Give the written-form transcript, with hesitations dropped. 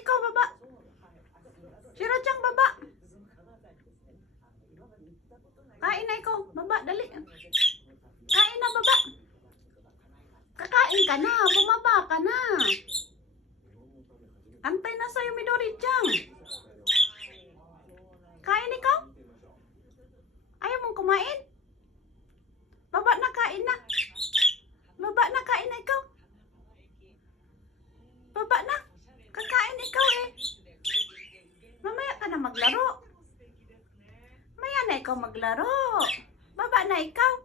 ikaw, baba. Si Rajang, baba. Kain na ikaw, baba, dali. Kain na, baba. Kakain ka na, bumaba ka na. Antay na sa'yo, Midori-chan. Kain ikaw? Ayaw mong kumain? Baba na, kain na. Baba na, kain na ikaw. Baba na. Kakain ikaw eh. Mamaya ka na maglaro. Maya na ikaw maglaro. Baba na ikaw.